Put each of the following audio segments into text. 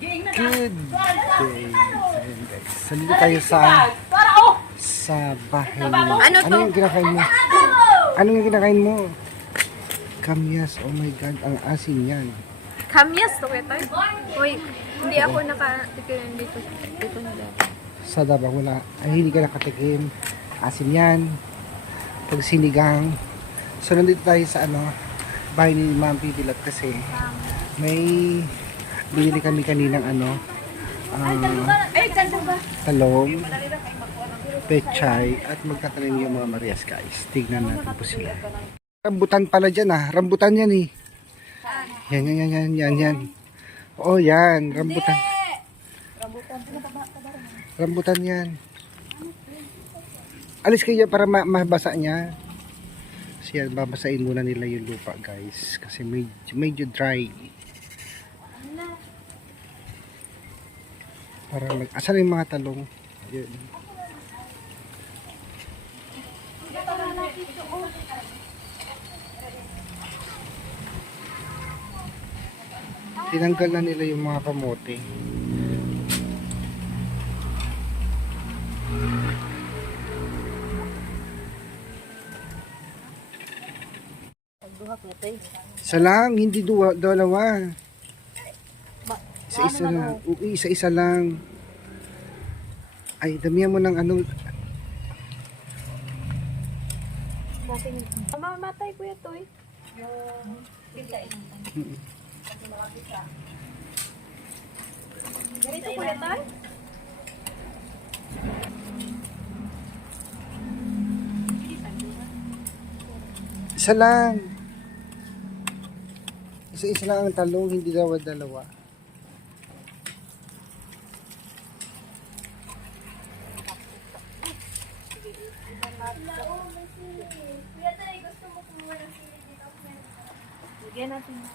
Good day. Ayan guys. Sandito tayo sa bahay mo. Ano yung kinakain mo? Ano yung kinakain mo? Kamyas. Oh my God. Ang asin yan. Kamyas to kaya tayo? Uy, hindi ako nakatikirin dito. Dito na dati. Sa Davao wala. Ay, hindi ka nakatikim. Asin yan. Pag sinigang. So, nandito tayo sa bahay ni Ma'am Pipilat kasi may binili kami kaninang talong, pechay, at magtatanim yung mga Marias guys. Tignan natin po sila. Rambutan pala dyan Rambutan yan eh. Yan. Oo yan, rambutan. Rambutan yan. Alis kayo para mabasa niya. Kasi babasain muna nila yung lupa guys. Kasi medyo dry. Para asan yung mga talong? Yun. Tinanggal na nila yung mga kamote. Isa lang, hindi dalawa. Isa-isa lang. Isa-isa lang. Ay, damihan mo ng Mamatay ko ito eh. Ganito ko ito eh. Isa lang. Isa-isa lang ang talong, hindi dalawa-dalawa. Lagyan natin na.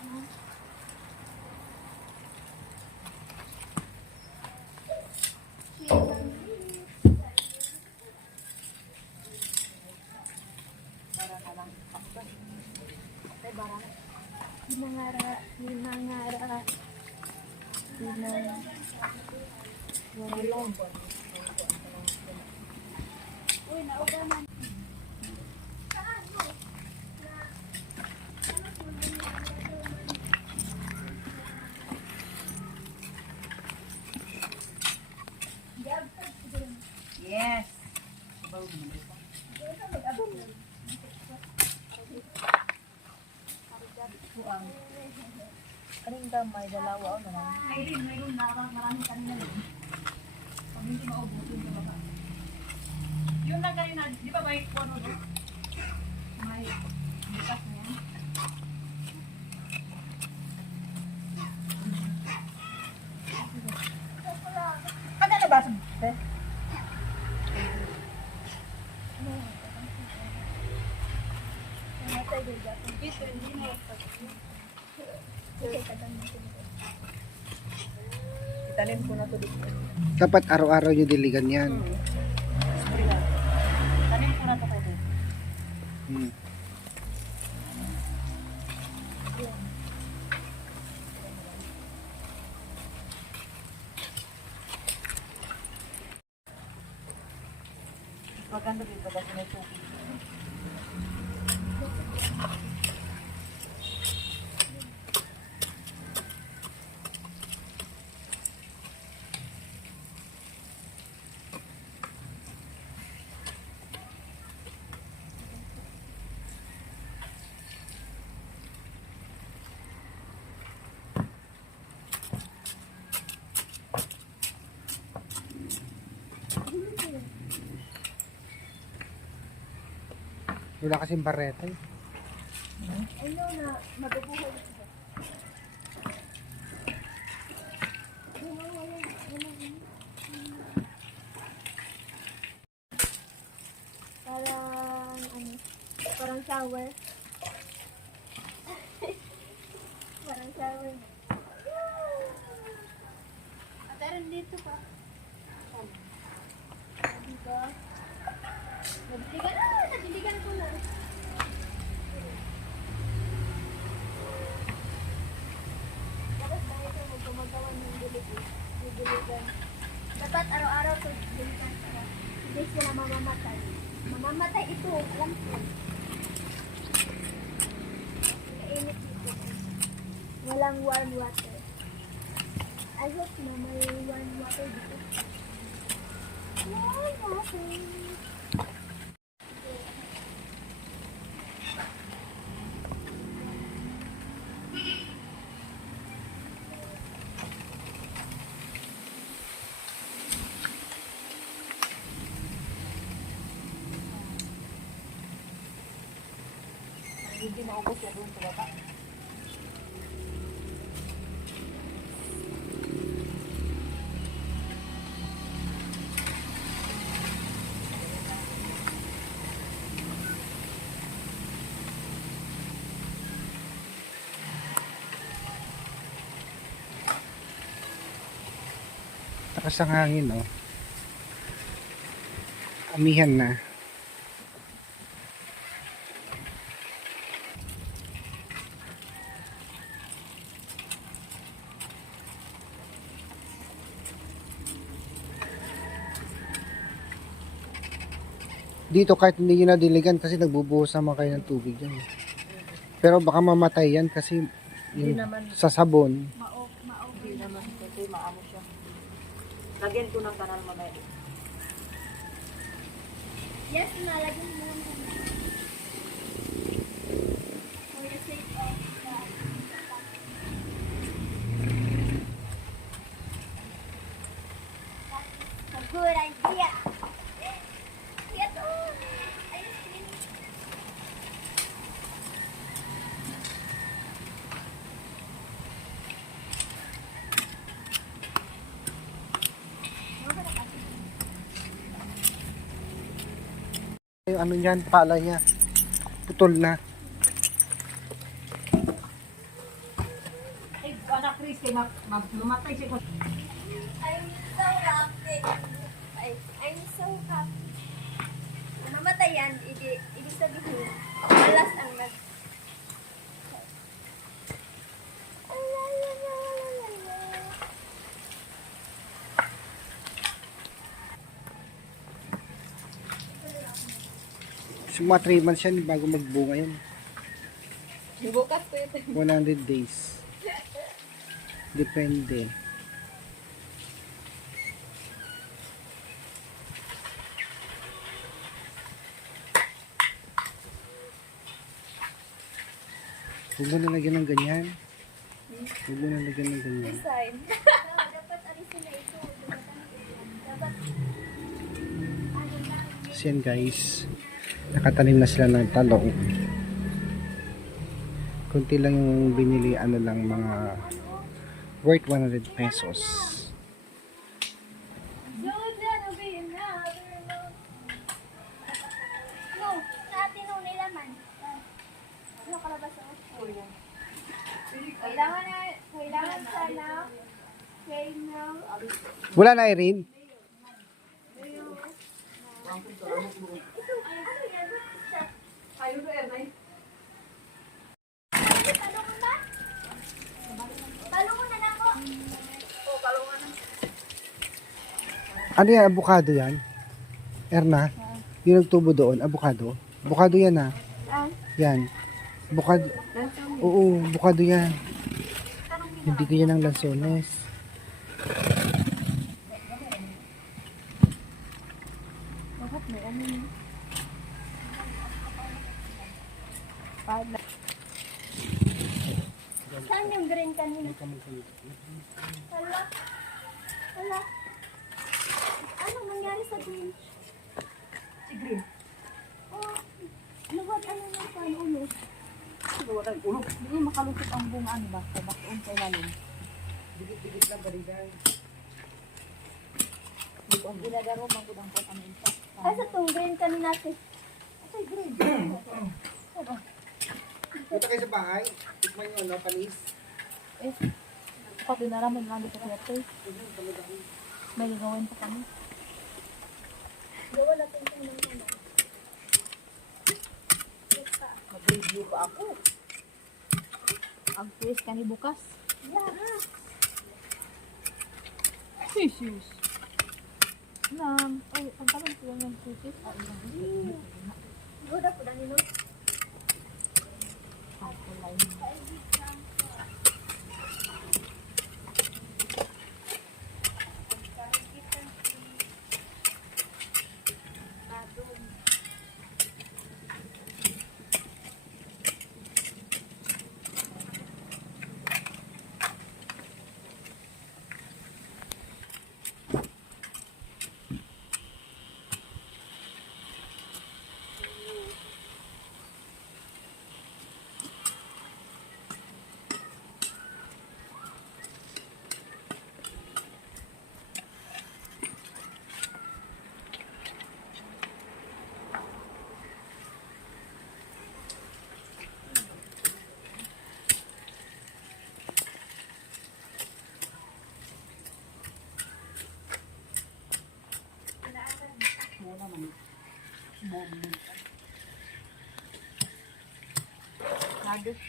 Yes. Kaning gamay dalawa o naman. Mayroon na marami kanina din. Pag hindi maubos yung baba. Yung lang kanina, di ba may puno doon? May bukas na yan. Kada na ba? Itanim ko na to dito. Dapat araw-araw yung diligan yan. Tanim ko na to ko dito. Maganda dito kasi may tubig. Wala kasing bareta eh. Ayaw na, mabubuhay. Parang shower. Parang shower. At meron dito pa. Dito. Nadiligan ko na. Tapos dahil ito magkumagawa ng dilig. sa balikan para hindi sila mamamatay. Mamamatay ito, alam ko. Kainit dito. Walang warm water. I hope na may warm water dito. Warm water. Hindi maubos yan doon sa baba. Takas ang hangin, oh. Amihan na. Dito kahit hindi nyo nadiligan kasi nagbubuhos naman kayo ng tubig yan. Pero baka mamatay yan kasi yung sa sabon. Hindi naman kasi maano siya. Lagyan ko ng kanal mamaya. Yes, nalagyan mo lang kami. For the sake of that's a good idea. Ito. Ice cream. Yung ano yan, pala niya. Putol na. Ay, anak Chris, kay mamatay siya. I'm so happy. I'm so happy. Kung namatay yan, ibig sabihin, malas ang nag... So, mga 3 months yan bago magbunga yun. Bukas ko ito. 100 days. Depende. Huwag mo nalagyan ng ganyan. Huwag mo nalagyan ng ganyan. Design. Dapat alisin na ito. Dapat... So yan guys, nakatanim na sila ng talong. Kunti lang yung binili, ano lang, mga worth 100 pesos. No, sa atin no, nilaman. Ano kalabas ako? Kailangan sana. Wala na, Irene? Talungan ba? Talungan na ako. Ano yan, avocado yan? Erna, yung nagtubo doon, avocado. Avocado yan ha. Yan. Avocado. Oo, avocado yan. Hindi ko yan ng lansones. Saan yung green kanina? Hala. Hala. Anong nangyari sa green? Si Green. Oh, luwag ano na sa ulo. Siguro rin ulo. Hindi makalusot ang bunga ano ba? Sa bakoon sa ilalim. Dikit-dikit lang balikan. Ang ginagaro, magudang po kami ito. Ay, sa itong green kanina natin. Ito yung green. Punta kayo sa bahay. Tikman nyo, ano, panis. Eh, pati naraman lang dito kaya ito. May gagawin pa kami. Gawa natin ito ng ano. Mag-review pa ako. Ang quiz kani bukas. Yeah. Sis. Ay, ang tagal ko lang yung cookies. Goda po na nino.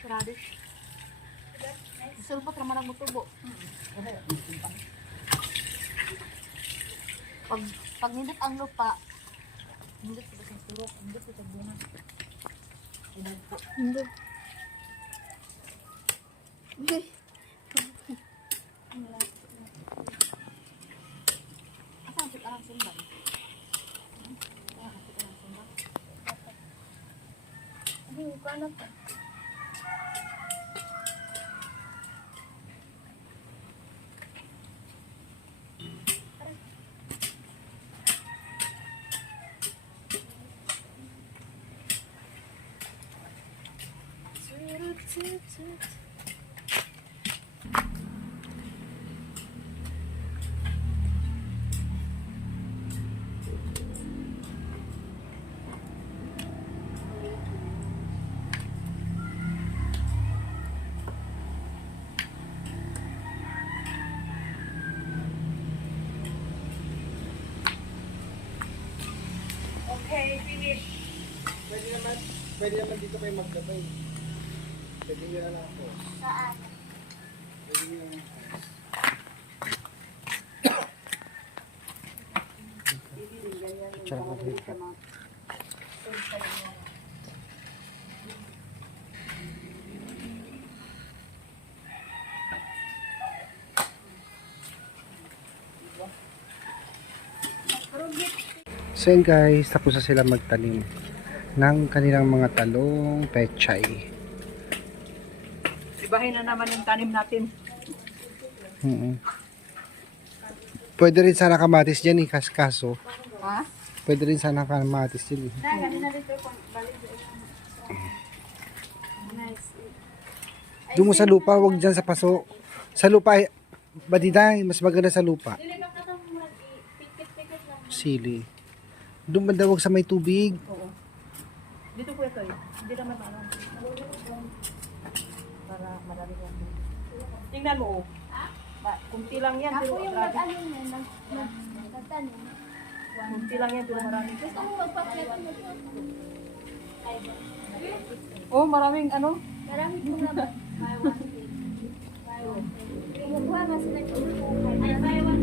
Radish. Sulpot naman ang mutubo. Pag nindot ang lupa, nindot sa isang turok, nindot sa bunga. Hindi. Asa ang arang sumban? Ang sumban. Hindi ko alam pa. Okay, finish. Pwede naman dito kayo maglabay. Pwede nyo na lang ako. Saan? Pwede nyo na lang ako. Picture mo dito. So yun guys, tapos na sila magtanim ng kanilang mga talong pechay. Ibahin na naman yung tanim natin. Pwede rin sana kamatis dyan eh, kaso. Ha? Pwede rin sana kamatis dyan eh. Doon mo sa lupa, wag dyan sa paso. Sa lupa, badiday, mas maganda sa lupa. Sili. Doon banda, wag sa may tubig. Oo. Dito po ito eh. Hindi naman ano. Para marami lang. Tingnan mo oh. Kunti lang yan. Ako Pero yung grabe. nag-ano niya, nagtanim. Kunti lang yan pero marami. Gusto mo magpa-plant mo po? Oh, maraming ano. Marami pong laban. Buy one take. Buy one take. Kumukuha nga sila ng ay buy one